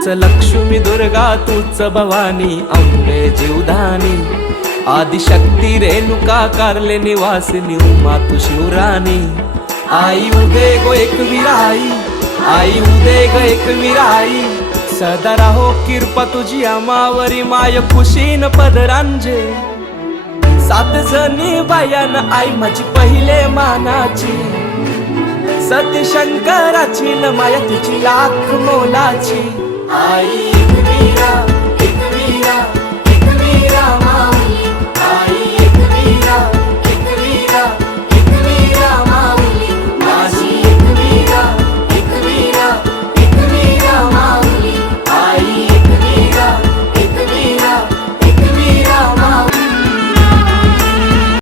तूच लक्ष्मी दुर्गा तूच भवानी अंबे जीवदानी आदिशक्ती रेणुका कारले निवासिनी उमा तू शिवराणी आई उदे गो एकवीरा आई उदे ग एकवीरा आई सदा राहो कृपा तुझी आमावरी माय खुशीन पदरांजे सात जणी बायान आई माझी पहिले मानाची सती शंकराची न माया तिची लाख मोलाची आई